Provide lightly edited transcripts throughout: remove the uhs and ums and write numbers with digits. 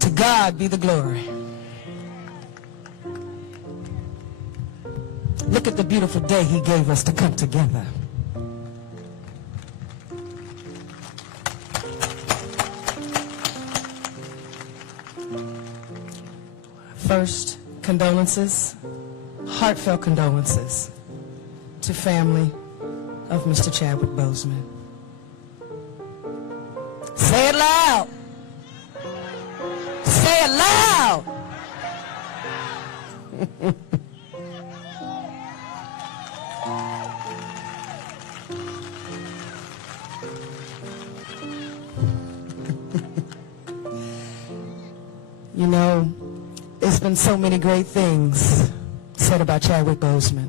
To God be the glory. Look at the beautiful day he gave us to come together. First, condolences, heartfelt condolences to family of Mr. Chadwick Boseman. Say it loud. Say it loud. You know, there's been so many great things said about Chadwick Boseman.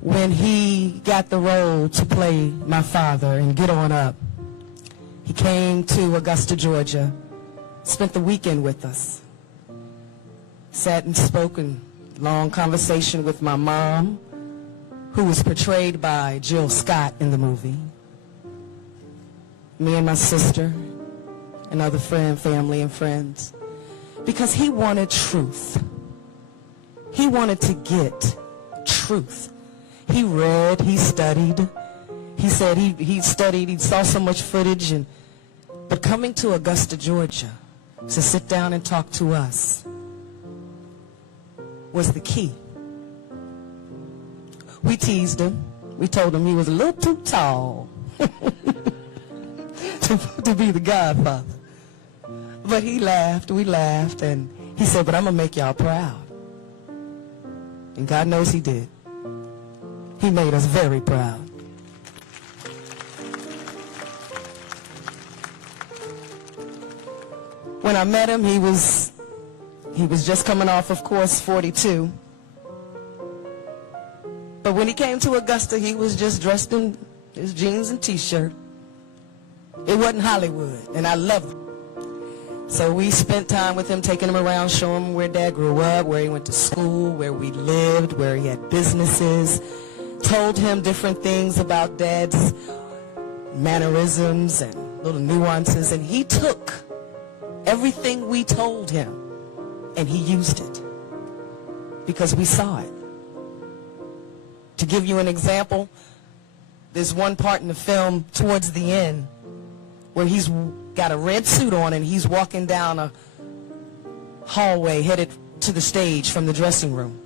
When he got the role to play my father in Get On Up, he came to Augusta, Georgia, spent the weekend with us, sat and spoke in long conversation with my mom, who was portrayed by Jill Scott in the movie, me and my sister, and other family and friends, because he wanted truth. He wanted to get truth. He read, he studied. He said he studied, he saw so much footage, but coming to Augusta, Georgia, to sit down and talk to us was the key. We teased him. We told him he was a little too tall to be the godfather. But he laughed, we laughed, and he said, but I'm going to make y'all proud. And God knows he did. He made us very proud. When I met him, he was just coming off, of course, 42. But when he came to Augusta, he was just dressed in his jeans and t-shirt. It wasn't Hollywood, and I loved it. So we spent time with him, taking him around, showing him where Dad grew up, where he went to school, where we lived, where he had businesses. Told him different things about Dad's mannerisms and little nuances, and he took everything we told him and he used it because we saw it. To give you an example, there's one part in the film towards the end where he's got a red suit on and he's walking down a hallway headed to the stage from the dressing room.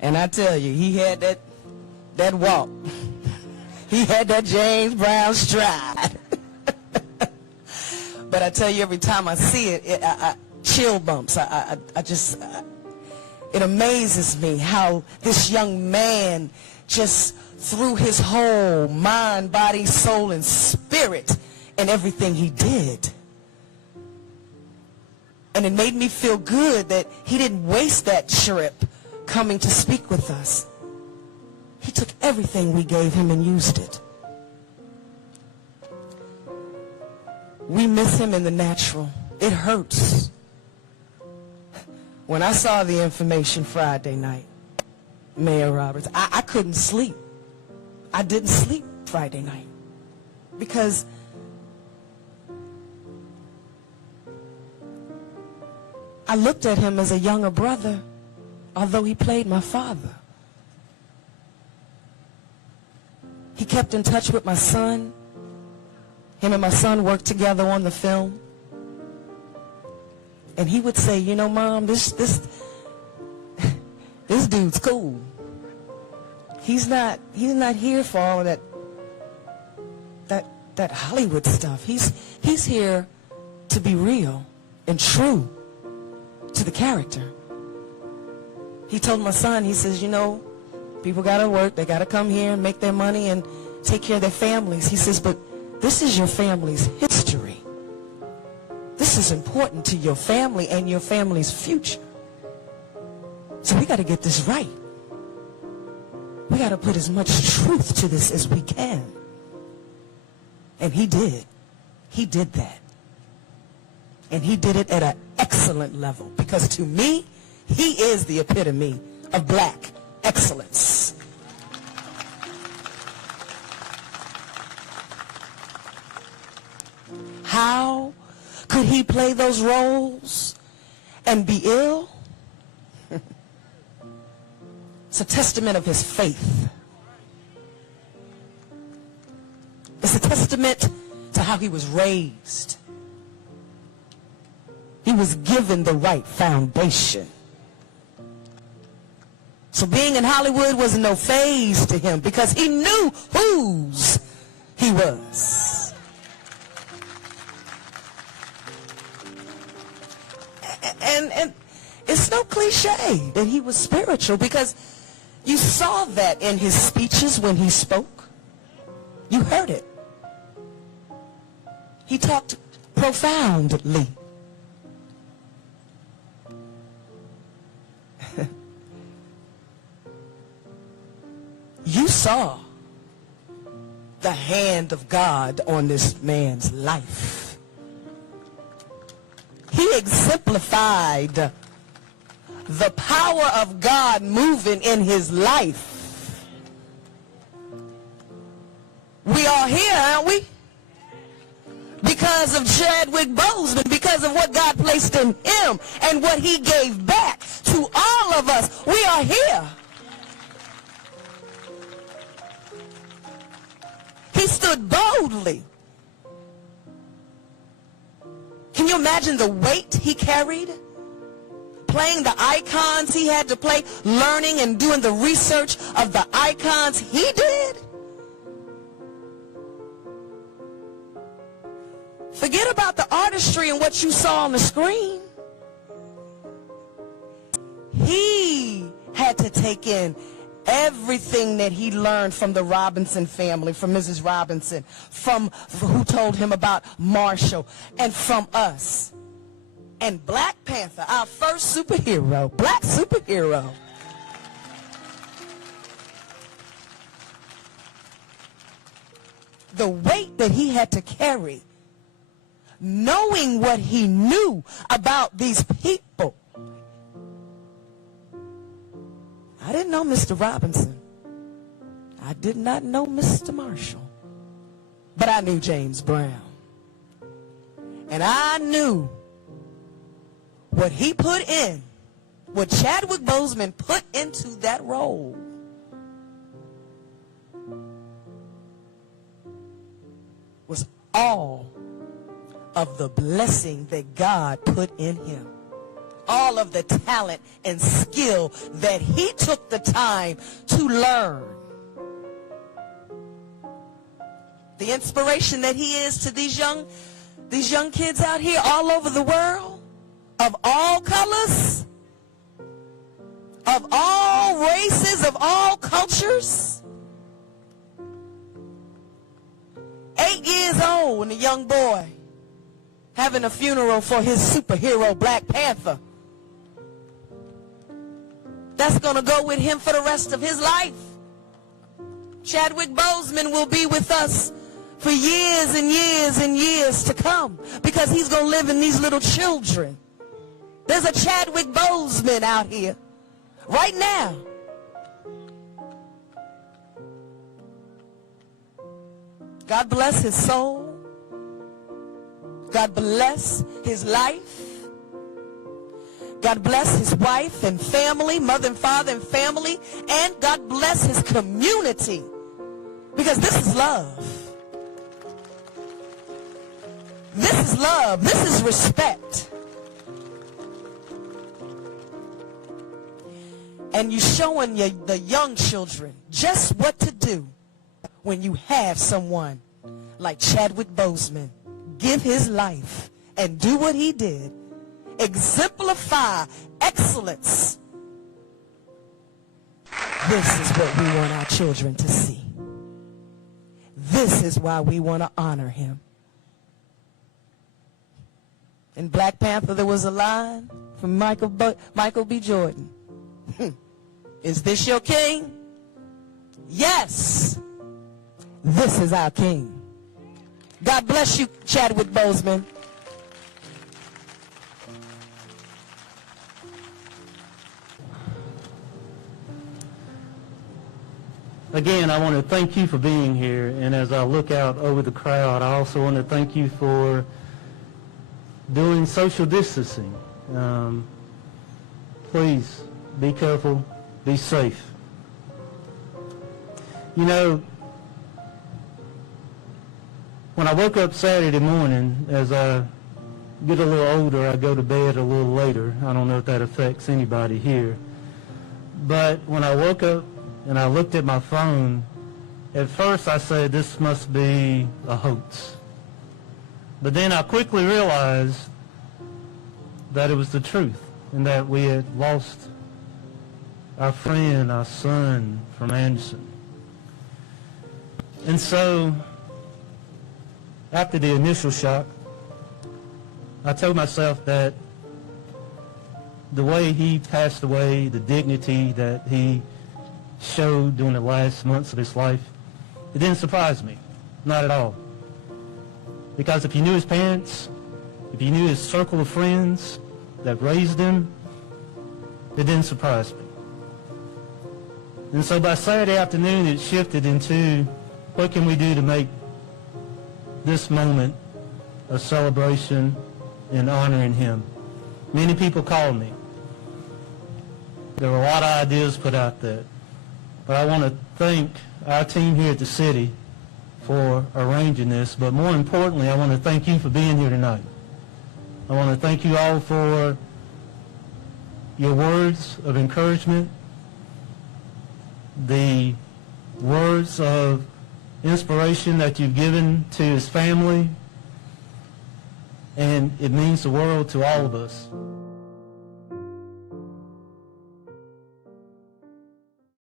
And I tell you, he had that walk. He had that James Brown stride. But I tell you, every time I see it, I chill bumps. It amazes me how this young man just threw his whole mind, body, soul, and spirit in everything he did. And it made me feel good that he didn't waste that trip coming to speak with us. He took everything we gave him and used it. We miss him in the natural. It hurts. When I saw the information Friday night, Mayor Roberts, I couldn't sleep. I didn't sleep Friday night because I looked at him as a younger brother, although he played my father. He kept in touch with my son. Him and my son worked together on the film. And he would say, you know, Mom, this dude's cool. He's not here for all of that Hollywood stuff. He's here to be real and true to the character. He told my son, he says, you know, people gotta work, they gotta come here and make their money and take care of their families. He says, but this is your family's history. This is important to your family and your family's future. So we gotta get this right. We gotta put as much truth to this as we can. And he did. He did that. And he did it at an excellent level. Because to me, he is the epitome of black excellence. How could he play those roles and be ill? It's a testament of his faith. It's a testament to how he was raised. He was given the right foundation. So being in Hollywood was no phase to him because he knew whose he was. And it's no cliche that he was spiritual because you saw that in his speeches when he spoke. You heard it. He talked profoundly. You saw the hand of God on this man's life. He exemplified the power of God moving in his life. We are here, aren't we? Because of Chadwick Boseman, because of what God placed in him and what he gave back to all of us. We are here. He stood boldly. Can you imagine the weight he carried? Playing the icons he had to play, learning and doing the research of the icons he did? Forget about the artistry and what you saw on the screen. He had to take in everything that he learned from the Robinson family, from Mrs. Robinson, from who told him about Marshall, and from us. And Black Panther, our first superhero, black superhero. The weight that he had to carry, knowing what he knew about these people. I didn't know Mr. Robinson. I did not know Mr. Marshall. But I knew James Brown. And I knew what he put in, what Chadwick Boseman put into that role. Was all of the blessing that God put in him. All of the talent and skill that he took the time to learn. The inspiration that he is to these young kids out here all over the world, of all colors, of all races, of all cultures. 8 years old and a young boy having a funeral for his superhero Black Panther. That's going to go with him for the rest of his life. Chadwick Boseman will be with us for years and years and years to come because he's going to live in these little children. There's a Chadwick Boseman out here right now. God bless his soul. God bless his life. God bless his wife and family, mother and father and family, and God bless his community, because this is love. This is love. This is respect. And you're showing the young children just what to do when you have someone like Chadwick Boseman give his life and do what he did. Exemplify excellence. This is what we want our children to see. This is why we want to honor him. In Black Panther, there was a line from Michael B. Jordan. Is this your king? Yes. This is our king. God bless you, Chadwick Boseman. Again, I want to thank you for being here, and as I look out over the crowd, I also want to thank you for doing social distancing. Please be careful, be safe. You know, when I woke up Saturday morning, as I get a little older, I go to bed a little later. I don't know if that affects anybody here. But when I woke up and I looked at my phone, at first I said, this must be a hoax. But then I quickly realized that it was the truth and that we had lost our friend, our son from Anderson. And so, after the initial shock, I told myself that the way he passed away, the dignity that he showed during the last months of his life, it didn't surprise me, not at all. Because if you knew his parents, if you knew his circle of friends that raised him, it didn't surprise me. And so by Saturday afternoon, it shifted into what can we do to make this moment a celebration and honoring him. Many people called me. There were a lot of ideas put out there. But I want to thank our team here at the city for arranging this. But more importantly, I want to thank you for being here tonight. I want to thank you all for your words of encouragement, the words of inspiration that you've given to his family, and it means the world to all of us.